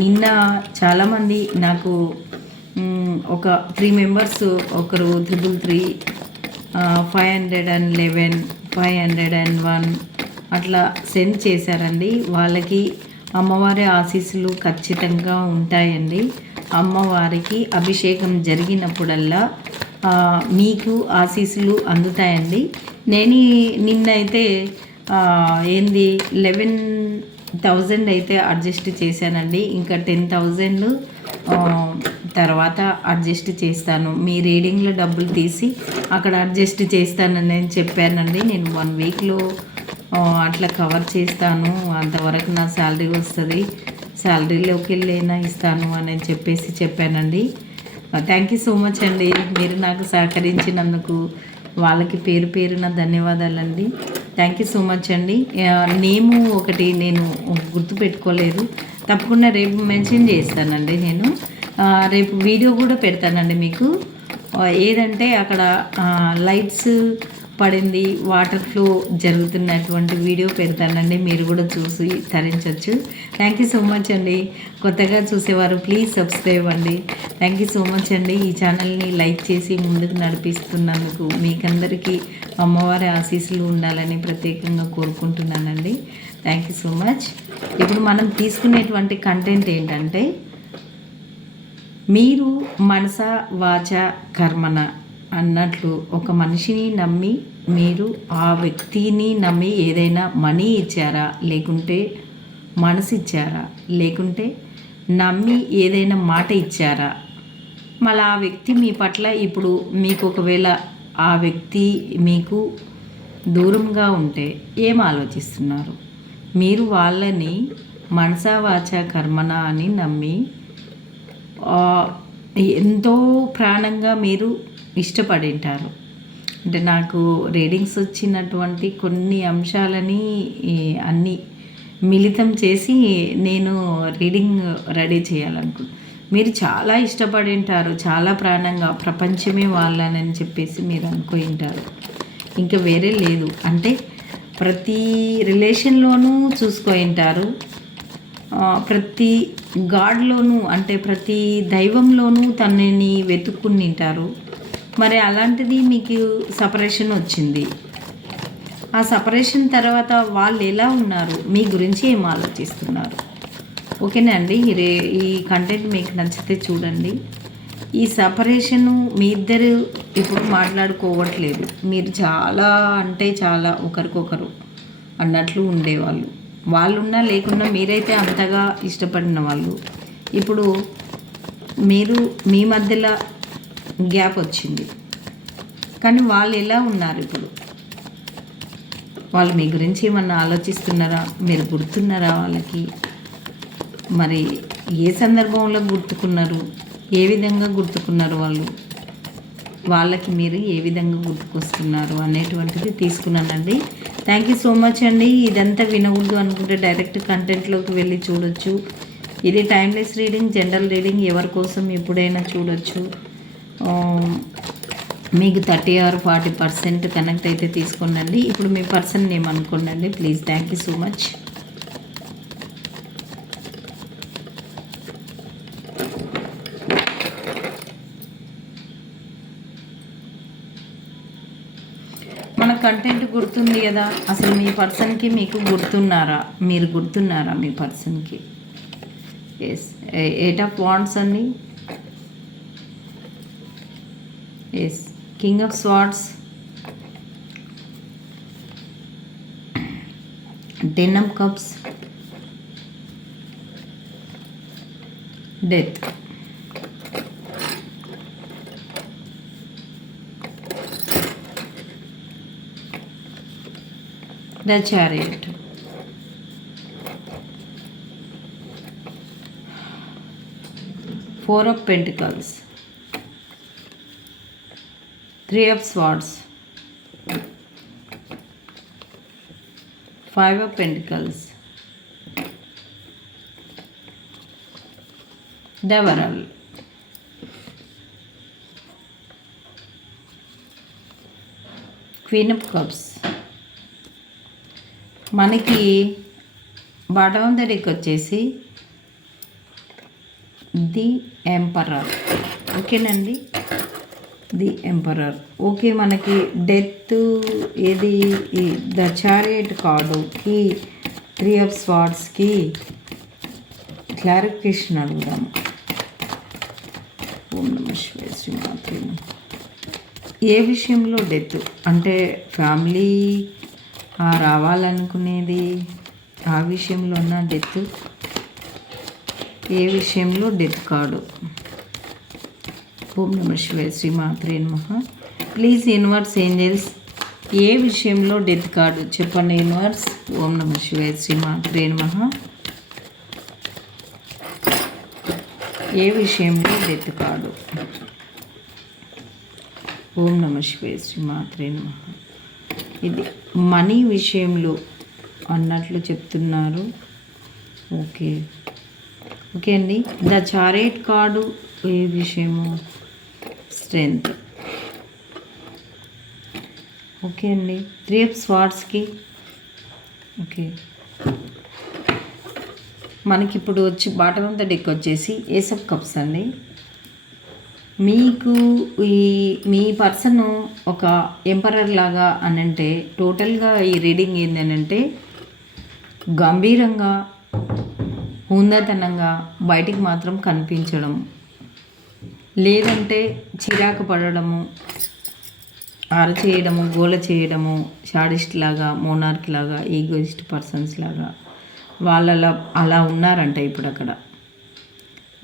నిన్న చాలామంది నాకు ఒక త్రీ మెంబర్స్ ఒకరు triple three five hundred and eleven five hundred and one అట్లా సెండ్ చేశారండి. వాళ్ళకి అమ్మవారి ఆశీస్సులు ఖచ్చితంగా ఉంటాయండి. అమ్మవారికి అభిషేకం జరిగినప్పుడల్లా మీకు ఆశీస్సులు అందుతాయండి. నేను నిన్నైతే ఏంది లెవెన్ థౌజండ్ అయితే అడ్జస్ట్ చేశానండి. ఇంకా టెన్ థౌజండ్ తర్వాత అడ్జస్ట్ చేస్తాను. మీ రీడింగ్లో డబ్బులు తీసి అక్కడ అడ్జస్ట్ చేస్తానని నేను చెప్పానండి. నేను వన్ వీక్లో అట్లా కవర్ చేస్తాను. అంతవరకు నా శాలరీ వస్తుంది. శాలరీలోకి వెళ్ళైనా ఇస్తాను అని చెప్పేసి చెప్పానండి. థ్యాంక్ యూ సో మచ్ అండి. మీరు నాకు సహకరించినందుకు వాళ్ళకి పేరు పేరున ధన్యవాదాలండి. థ్యాంక్ యూ సో మచ్ అండి. నేము ఒకటి నేను గుర్తుపెట్టుకోలేదు. తప్పకుండా రేపు మెన్షన్ చేస్తానండి నేను. రేపు వీడియో కూడా పెడతానండి మీకు. ఏదంటే అక్కడ లైట్స్ పడింది. వాటర్ ఫ్లో జరుగుతున్నటువంటి వీడియో పెడతానండి. మీరు కూడా చూసి తరించవచ్చు థ్యాంక్ యూ సో మచ్ అండి. కొత్తగా చూసేవారు ప్లీజ్ సబ్స్క్రైబ్ అండి. థ్యాంక్ యూ సో మచ్ అండి. ఈ ఛానల్ని లైక్ చేసి ముందుకు నడిపిస్తున్నందుకు మీకందరికీ అమ్మవారి ఆశీస్సులు ఉండాలని ప్రత్యేకంగా కోరుకుంటున్నానండి. థ్యాంక్ యూ సో మచ్ ఇప్పుడు మనం తీసుకునేటువంటి కంటెంట్ ఏంటంటే మీరు మనస వాచ కర్మన అన్నట్లు ఒక మనిషిని నమ్మి మీరు ఆ వ్యక్తిని నమ్మి ఏదైనా మనీ ఇచ్చారా? లేకుంటే మనసు ఇచ్చారా? లేకుంటే నమ్మి ఏదైనా మాట ఇచ్చారా? మళ్ళీ ఆ వ్యక్తి మీ పట్ల ఇప్పుడు మీకు ఒకవేళ ఆ వ్యక్తి మీకు దూరంగా ఉంటే ఏం ఆలోచిస్తున్నారు? మీరు వాళ్ళని మనసావాచ కర్మణ కర్మన అని నమ్మి ఎంతో ప్రాణంగా మీరు ఇష్టపడింటారు అంటే నాకు రీడింగ్స్ వచ్చినటువంటి కొన్ని అంశాలని అన్నీ మిళితం చేసి నేను రీడింగ్ రెడీ చేయాలనుకుంటున్నాను మీరు చాలా ఇష్టపడి ఉంటారు చాలా ప్రాణంగా ప్రపంచమే వాళ్ళనని చెప్పేసి మీరు అనుకుని ఉంటారు. ఇంకా వేరే లేదు. అంటే ప్రతి రిలేషన్లోనూ చూసుకొని ఉంటారు. ప్రతి గాడ్లోనూ అంటే ప్రతి దైవంలోనూ తనని వెతుక్కుని ఉంటారు. మరి అలాంటిది మీకు సపరేషన్ వచ్చింది. ఆ సపరేషన్ తర్వాత వాళ్ళు ఎలా ఉన్నారు? మీ గురించి ఏం ఆలోచిస్తున్నారు? ఓకేనా అండి? రే ఈ కంటెంట్ మీకు నచ్చితే చూడండి. ఈ సపరేషను మీ ఇద్దరు ఇప్పుడు మాట్లాడుకోవట్లేదు. మీరు చాలా అంటే చాలా ఒకరికొకరు అన్నట్లు ఉండేవాళ్ళు. వాళ్ళున్నా లేకున్నా మీరైతే అంతగా ఇష్టపడిన వాళ్ళు. ఇప్పుడు మీరు మీ మధ్యలో గ్యాప్ వచ్చింది కానీ వాళ్ళు ఎలా ఉన్నారు ఇప్పుడు? వాళ్ళు మీ గురించి ఏమన్నా ఆలోచిస్తున్నారా? మీరు గుర్తున్నారా వాళ్ళకి? మరి ఏ సందర్భంలో గుర్తుకున్నారు? ఏ విధంగా గుర్తుకున్నారు వాళ్ళు? వాళ్ళకి మీరు ఏ విధంగా గుర్తుకొస్తున్నారు అనేటువంటిది తీసుకున్నానండి. థ్యాంక్ యూ సో మచ్ అండి. ఇదంతా వినకూడదు అనుకుంటే డైరెక్ట్ కంటెంట్లోకి వెళ్ళి చూడొచ్చు. ఇది టైమ్లెస్ రీడింగ్ జనరల్ రీడింగ్ ఎవరి కోసం ఎప్పుడైనా చూడొచ్చు. మీకు thirty or forty percent connect అయితే తీసుకోండి ఇప్పుడు మీ పర్సన్ నేమ్ అనుకోండి please. Thank you so much మన కంటెంట్ గుర్తుంది కదా. అసలు మీ పర్సన్కి మీకు గుర్తున్నారా? మీరు గుర్తున్నారా మీ పర్సన్కి? ఎస్ ఎయిట్ ఆఫ్ వాండ్స్ అండి? Is King of Swords, Ten of Cups, Death. The Chariot. Four of Pentacles. Three of swords five of pentacles డెవరల్ queen of cups మనకి బాటమ్ ఆఫ్ ద డెక్ వచ్చేసి ది ఎంపరర్ ఓకేనండి the emperor okay మనకి death ఏది? The chariot కార్డుకి three of స్వార్డ్స్కి clarification అడుగుదాము ఓం నమ శివాయ శ్రీమాత్రి ఏ విషయంలో డెత్ అంటే ఫ్యామిలీ ఆ రావాలనుకునేది ఆ విషయంలో ఉన్న డెత్ ఏ విషయంలో డెత్ కాడు ఓం నమ శివాయ శ్రీమాత్రే నమ. ప్లీజ్ యూనివర్స్ ఏంజల్స్ ఏ విషయంలో డెత్ కార్డు చెప్పండి యూనివర్స్ ఓం నమ శివాయ శ్రీమాత్రే నమ. ఏ విషయంలో డెత్ కార్డు ఓం నమ శివాయ శ్రీమాత్రే నమ. ఇది మనీ విషయంలో అన్నట్లు చెప్తున్నారు. ఓకే. ఓకే అండి. ద చారేట్ కార్డు ఏ విషయము? స్ట్రెంత్ ఓకే అండి. త్రీ ఆఫ్ స్వార్డ్స్కి ఓకే మనకి ఇప్పుడు వచ్చి బాటమ్ ఆఫ్ ద డెక్ వచ్చేసి ఏస్ ఆఫ్ కప్స్ అండి. మీకు ఈ మీ పర్సన్ ఒక ఎంపరర్ లాగా అని అంటే టోటల్గా ఈ రీడింగ్ ఏంటనంటే గంభీరంగా హుందాతనంగా బయటికి మాత్రం కనిపించడం. లేదంటే చిరాకు పడడము అరచేయడము గోల చేయడము షాడిస్ట్ లాగా మోనార్క్ లాగా ఈగోయిస్ట్ పర్సన్స్ లాగా వాళ్ళలా అలా ఉన్నారంట ఇప్పుడు అక్కడ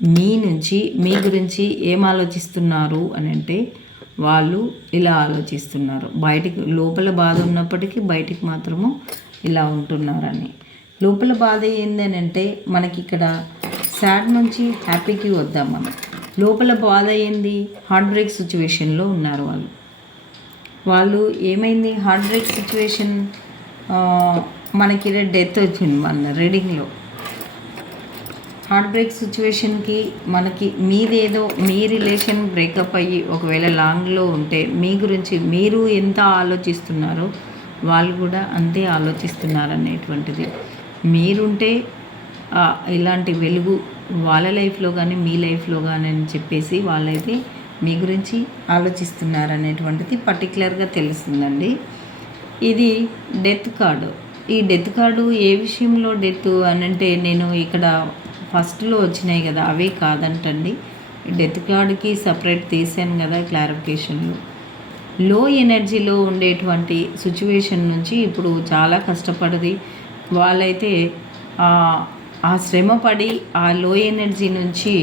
మీ నుంచి మీ గురించి ఏం ఆలోచిస్తున్నారు అని అంటే వాళ్ళు ఇలా ఆలోచిస్తున్నారు. బయటికి లోపల బాధ ఉన్నప్పటికీ బయటికి మాత్రము ఇలా ఉంటున్నారని. లోపల బాధ ఏందని అంటే మనకి ఇక్కడ సాడ్ నుంచి హ్యాపీకి వద్దాం మనం. లోపల బాధ అయింది హార్ట్ బ్రేక్ సిచ్యువేషన్లో ఉన్నారు వాళ్ళు. వాళ్ళు ఏమైంది? హార్ట్ బ్రేక్ సిచ్యువేషన్ మనకి డెత్ వచ్చింది మన రీడింగ్లో హార్ట్ బ్రేక్ సిచ్యువేషన్కి మనకి మీదేదో మీ రిలేషన్ బ్రేకప్ అయ్యి ఒకవేళ లాంగ్లో ఉంటే మీ గురించి మీరు ఎంత ఆలోచిస్తున్నారో వాళ్ళు కూడా అంతే ఆలోచిస్తున్నారు అనేటువంటిది. మీరుంటే ఇలాంటి వెలుగు వాళ్ళ లైఫ్లో కానీ మీ లైఫ్లో కానీ అని చెప్పేసి వాళ్ళైతే మీ గురించి ఆలోచిస్తున్నారనేటువంటిది పర్టికులర్గా తెలుస్తుందండి. ఇది డెత్ కార్డు. ఈ డెత్ కార్డు ఏ విషయంలో డెత్ అనంటే నేను ఇక్కడ ఫస్ట్లో వచ్చినాయి కదా అవే కాదంటండి. డెత్ కార్డుకి సపరేట్ తీసాను కదా క్లారిఫికేషన్లో. లో ఎనర్జీలో ఉండేటువంటి సిచ్యువేషన్ నుంచి ఇప్పుడు చాలా కష్టపడది. వాళ్ళైతే ఆ, శ్రమపడి శ్రమ పడి ఆ లో ఎనర్జీ నుంచి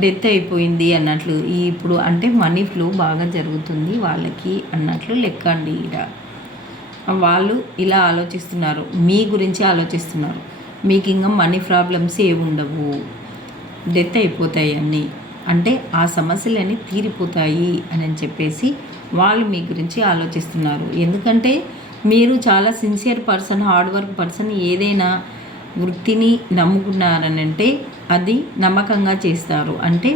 డెత్ అయిపోయింది అన్నట్లు. ఈ ఇప్పుడు అంటే మనీ ఫ్లో బాగా జరుగుతుంది వాళ్ళకి అన్నట్లు లెక్క అండి ఈడ. వాళ్ళు ఇలా ఆలోచిస్తున్నారు మీ గురించి ఆలోచిస్తున్నారు. మీకు ఇంకా మనీ ప్రాబ్లమ్స్ ఏమి ఉండవు. డెత్ అయిపోతాయి అన్నీ. అంటే ఆ సమస్యలన్నీ తీరిపోతాయి అని చెప్పేసి వాళ్ళు మీ గురించి ఆలోచిస్తున్నారు. ఎందుకంటే మీరు చాలా sincere person hard work person ఏదైనా వృత్తిని నమ్ముకున్నారనంటే అది నమ్మకంగా చేస్తారు. అంటే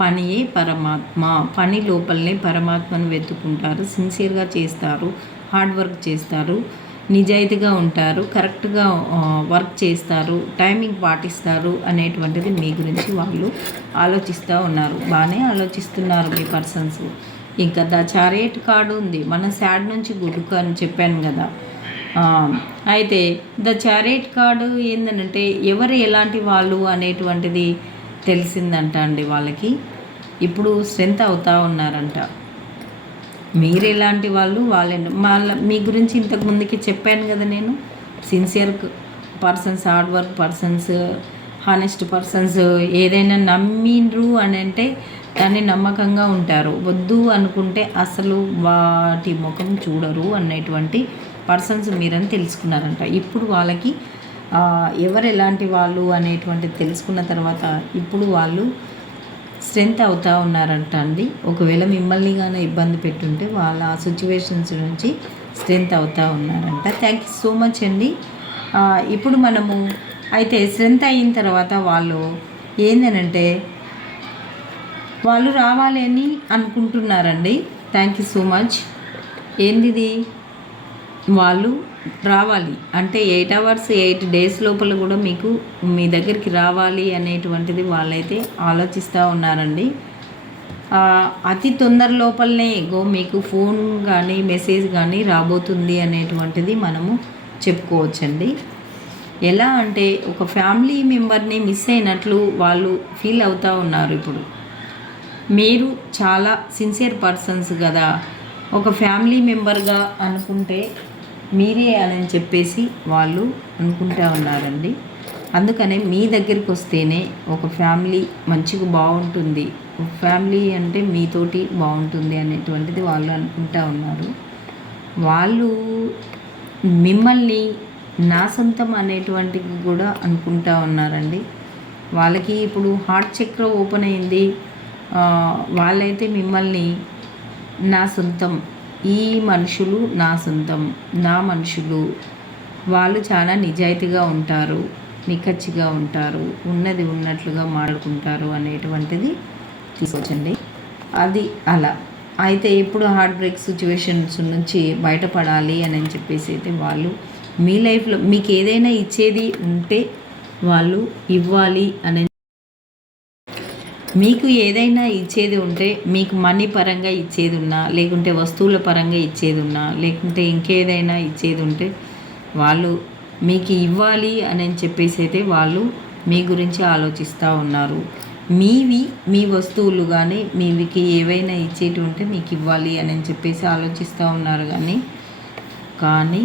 పనియే పరమాత్మ పని లోపలనే పరమాత్మను వెతుకుంటారు సిన్సియర్గా చేస్తారు హార్డ్ వర్క్ చేస్తారు నిజాయితీగా ఉంటారు కరెక్ట్గా వర్క్ చేస్తారు టైమింగ్ పాటిస్తారు అనేటువంటిది మీ గురించి వాళ్ళు ఆలోచిస్తూ ఉన్నారు. బాగానే ఆలోచిస్తున్నారు మీ పర్సన్స్ ఇంకా ద చారేట్ కార్డు ఉంది. మన శాడ్ నుంచి గుడ్డుకు అని చెప్పాను కదా. అయితే ద చారిట్ కార్డు ఏంటంటే ఎవరు ఎలాంటి వాళ్ళు అనేటువంటిది తెలిసిందంట అండి వాళ్ళకి. ఇప్పుడు స్ట్రెంత్ అవుతా ఉన్నారంట. మీరు ఎలాంటి వాళ్ళు వాళ్ళని వాళ్ళ మీ గురించి ఇంతకు ముందుకి చెప్పాను కదా నేను. Sincere persons hard work persons honest persons ఏదైనా నమ్మిండ్రు అని అంటే దాన్ని నమ్మకంగా ఉంటారు. వద్దు అనుకుంటే అసలు వాటి ముఖం చూడరు అనేటువంటి పర్సన్స్ మీరని తెలుసుకున్నారంట. ఇప్పుడు వాళ్ళకి ఎవరు ఎలాంటి వాళ్ళు అనేటువంటిది తెలుసుకున్న తర్వాత ఇప్పుడు వాళ్ళు స్ట్రెంత్ అవుతూ ఉన్నారంట అండి. ఒకవేళ మిమ్మల్ని కానీ ఇబ్బంది పెట్టుంటే వాళ్ళ ఆ సిచ్యువేషన్స్ నుంచి స్ట్రెంత్ అవుతూ ఉన్నారంట. థ్యాంక్ యూ సో మచ్ అండి. ఇప్పుడు మనము అయితే స్ట్రెంత్ అయిన తర్వాత వాళ్ళు ఏందనంటే వాళ్ళు రావాలి అని అనుకుంటున్నారండి. Thank you so much. ఏందిది? వాళ్ళు రావాలి. అంటే ఎయిట్ అవర్స్ ఎయిట్ డేస్ లోపల కూడా మీకు మీ దగ్గరికి రావాలి అనేటువంటిది వాళ్ళైతే ఆలోచిస్తూ ఉన్నారండి. అతి తొందర లోపలనే గో మీకు ఫోన్ కానీ మెసేజ్ కానీ రాబోతుంది అనేటువంటిది మనము చెప్పుకోవచ్చండి. ఎలా అంటే ఒక ఫ్యామిలీ మెంబర్ని మిస్ అయినట్లు వాళ్ళు ఫీల్ అవుతూ ఉన్నారు ఇప్పుడు. మీరు చాలా సిన్సియర్ పర్సన్స్ కదా. ఒక ఫ్యామిలీ మెంబర్గా అనుకుంటే మీరే అని చెప్పేసి వాళ్ళు అనుకుంటా ఉన్నారండి. అందుకనే మీ దగ్గరికి వస్తేనే ఒక ఫ్యామిలీ మంచిగా బాగుంటుంది. ఒక ఫ్యామిలీ అంటే మీతోటి బాగుంటుంది అనేటువంటిది వాళ్ళు అనుకుంటా ఉన్నారు. వాళ్ళు మిమ్మల్ని నా సొంతం అనేటువంటిది కూడా అనుకుంటా ఉన్నారండి. వాళ్ళకి ఇప్పుడు హార్ట్ చక్ర ఓపెన్ అయింది. వాళ్ళైతే మిమ్మల్ని నా సొంతం ఈ మనుషులు నా సొంతం నా మనుషులు. వాళ్ళు చాలా నిజాయితీగా ఉంటారు నిఖచ్చిగా ఉంటారు ఉన్నది ఉన్నట్లుగా మాట్లాడుకుంటారు అనేటువంటిది తీసుకోవచ్చండి. అది అలా. అయితే ఎప్పుడు హార్ట్ బ్రేక్ సిచ్యువేషన్స్ నుంచి బయటపడాలి అని చెప్పేసి అయితే వాళ్ళు మీ లైఫ్లో మీకు ఏదైనా ఇచ్చేది ఉంటే వాళ్ళు ఇవ్వాలి అని మీకు ఏదైనా ఇచ్చేది ఉంటే మీకు మనీ పరంగా ఇచ్చేది ఉన్నా లేకుంటే వస్తువుల పరంగా ఇచ్చేది ఉన్నా లేకుంటే ఇంకేదైనా ఇచ్చేది ఉంటే వాళ్ళు మీకు ఇవ్వాలి అని చెప్పేసి అయితే వాళ్ళు మీ గురించి ఆలోచిస్తూ ఉన్నారు. మీవి మీ వస్తువులు కానీ మీవికి ఏవైనా ఇచ్చేటి ఉంటే మీకు ఇవ్వాలి అని చెప్పేసి ఆలోచిస్తూ ఉన్నారు కానీ కానీ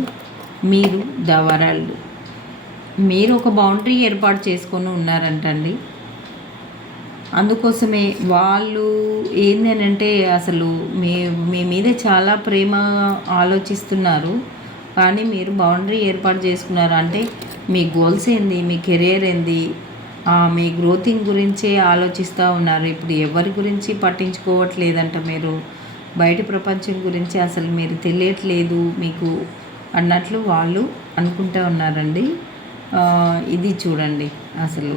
మీరు దవరాళ్ళు. మీరు ఒక బౌండరీ ఏర్పాటు చేసుకొని ఉన్నారంటండి. అందుకోసమే వాళ్ళు ఏంటంటే అసలు మీ మీ మీద చాలా ప్రేమ ఆలోచిస్తున్నారు. కానీ మీరు బౌండరీ ఏర్పాటు చేసుకున్నారు. అంటే మీ గోల్స్ ఏంది? మీ కెరియర్ ఏంది? మీ గ్రోతింగ్ గురించే ఆలోచిస్తూ ఉన్నారు. ఇప్పుడు ఎవరి గురించి పట్టించుకోవట్లేదంట మీరు. బయట ప్రపంచం గురించి అసలు మీరు తెలియట్లేదు మీకు అన్నట్లు వాళ్ళు అనుకుంటూ ఉన్నారండి. ఇది చూడండి అసలు.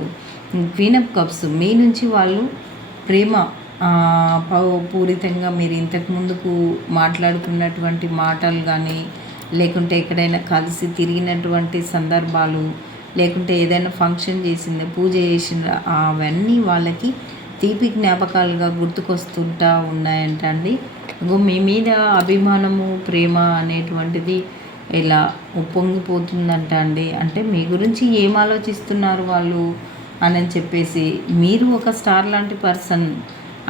Queen cups. మీ నుంచి వాళ్ళు ప్రేమ పూరితంగా మీరు ఇంతకు ముందుకు మాట్లాడుకున్నటువంటి మాటలు కానీ లేకుంటే ఎక్కడైనా కలిసి తిరిగినటువంటి సందర్భాలు లేకుంటే ఏదైనా ఫంక్షన్ చేసింది పూజ చేసిన అవన్నీ వాళ్ళకి తీపి జ్ఞాపకాలుగా గుర్తుకొస్తుంటా ఉన్నాయంట అండి. మీ మీద అభిమానము ప్రేమ అనేటువంటిది ఇలా ఉప్పొంగిపోతుందంట అండి. అంటే మీ గురించి ఏం ఆలోచిస్తున్నారు వాళ్ళు? అని చెప్పేసి మీరు ఒక స్టార్ లాంటి పర్సన్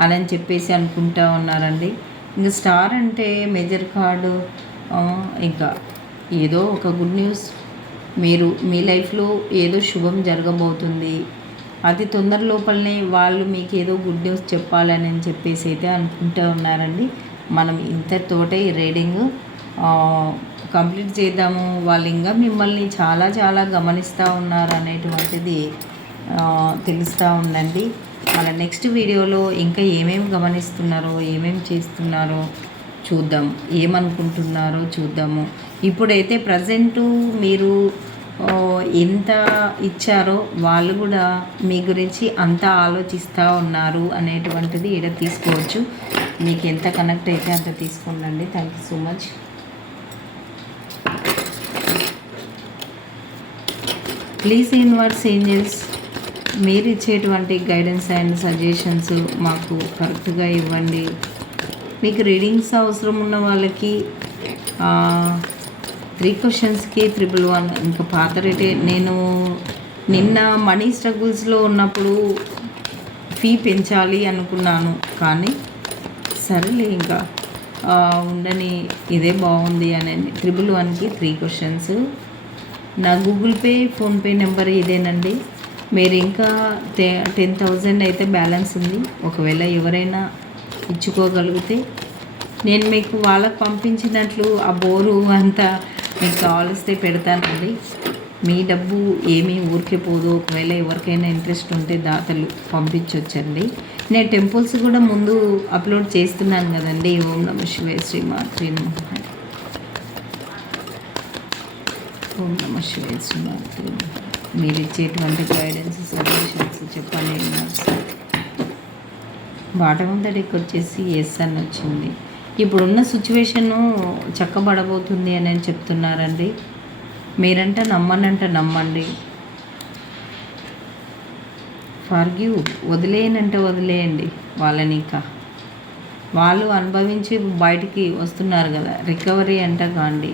అని చెప్పేసి అనుకుంటా ఉన్నారండి. ఇంకా స్టార్ అంటే మేజర్ కార్డు ఇంకా ఏదో ఒక గుడ్ న్యూస్. మీరు మీ లైఫ్లో ఏదో శుభం జరగబోతుంది. అతి తొందర లోపలనే వాళ్ళు మీకు ఏదో గుడ్ న్యూస్ చెప్పాలని చెప్పేసి అయితే అనుకుంటూ ఉన్నారండి. మనం ఇంతతోటే ఈ రీడింగ్ కంప్లీట్ చేద్దాము. వాళ్ళు ఇంకా మిమ్మల్ని చాలా చాలా గమనిస్తూ ఉన్నారు అనేటువంటిది తెలుస్తూ ఉందండి మన నెక్స్ట్ వీడియోలో ఇంకా ఏమేమి గమనిస్తున్నారో ఏమేమి చేస్తున్నారో చూద్దాం. ఏమనుకుంటున్నారో చూద్దాము. ఇప్పుడైతే ప్రజెంట్ మీరు ఎంత ఇచ్చారో వాళ్ళు కూడా మీ గురించి అంత ఆలోచిస్తూ ఉన్నారు అనేటువంటిది ఇక్కడ తీసుకోవచ్చు. మీకు ఎంత కనెక్ట్ అయితే అంత తీసుకోండి thank you so much. Please universe angels. మీరు ఇచ్చేటువంటి గైడెన్స్ అండ్ సజెషన్స్ మాకు కరెక్ట్గా ఇవ్వండి. మీకు రీడింగ్స్ అవసరం ఉన్న వాళ్ళకి త్రీ క్వశ్చన్స్కి త్రిబుల్ వన్ ఇంకా పాత రేటే నేను నిన్న మనీ స్ట్రగుల్స్లో ఉన్నప్పుడు ఫీ పెంచాలి అనుకున్నాను. కానీ సరేలే ఇంకా ఉండని ఇదే బాగుంది అని త్రిబుల్ వన్కి త్రీ క్వశ్చన్స్ నా గూగుల్ పే ఫోన్పే నెంబర్ ఇదేనండి. మీరు ఇంకా టె టెన్ థౌజండ్ అయితే బ్యాలెన్స్ ఉంది. ఒకవేళ ఎవరైనా ఇచ్చుకోగలిగితే నేను మీకు వాళ్ళకు పంపించినట్లు ఆ బోరు అంతా మీకు కావలిస్తే పెడతానండి. మీ డబ్బు ఏమీ ఊరికే పోదు. ఒకవేళ ఎవరికైనా ఇంట్రెస్ట్ ఉంటే దాతలు పంపించవచ్చండి నేను టెంపుల్స్ కూడా ముందు అప్లోడ్ చేస్తున్నాను కదండి. ఓం నమ శివాయ శ్రీ మాత్రి నమః. ఓం నమ శివాయ శ్రీ మాత్రి మీరు ఇచ్చేటువంటి గైడెన్స్ సజెషన్స్ చెప్పండి బాటం దగ్గరికి వచ్చేసి ఎస్ అని వచ్చింది. ఇప్పుడున్న సిచ్యువేషను చక్కబడబోతుంది అని చెప్తున్నారండి. మీరంట నమ్మనంట నమ్మండి. ఫర్గ్యూ వదిలేయనంటే వదిలేయండి వాళ్ళని ఇంకా. వాళ్ళు అనుభవించి బయటికి వస్తున్నారు కదా రికవరీ అంట కాండి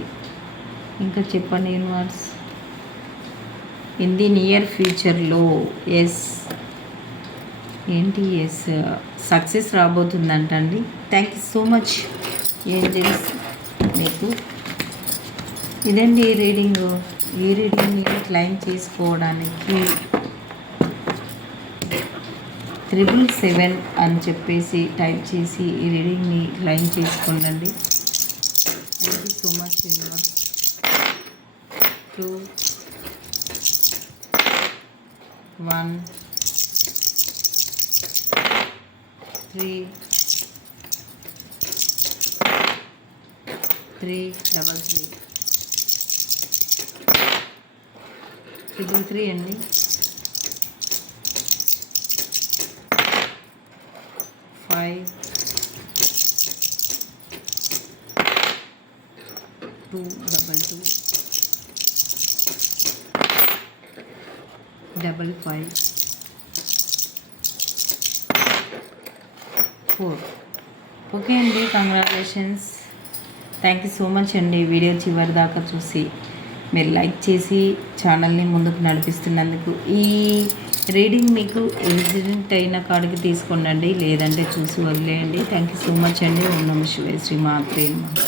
ఇంకా చెప్పండి యూనివర్స్ ఇన్ ది నియర్ ఫ్యూచర్లో ఎస్ ఏంటి ఎస్ సక్సెస్ రాబోతుందంట అండి thank you so much angels మీకు? ఇదండి ఈ రీడింగ్. ఈ రీడింగ్ని క్లైమ్ చేసుకోవడానికి త్రిబుల్ సెవెన్ అని చెప్పేసి టైప్ చేసి ఈ రీడింగ్ని క్లైమ్ చేసుకోండి thank you so much universe two one three three double three triple three అండి five two double two double five. Four okay అండి congratulations thank you so much అండి వీడియో చివరి దాకా చూసి. మీరు లైక్ చేసి ఛానల్ని ముందుకు నడిపిస్తున్నందుకు. ఈ రీడింగ్ మీకు ఎలిజిడెంట్ అయిన కాడికి తీసుకోండి లేదంటే చూసి వదిలేయండి. థ్యాంక్ యూ సో మచ్ అండి. ఓం నమ శివే శ్రీ మాత్రే నమః.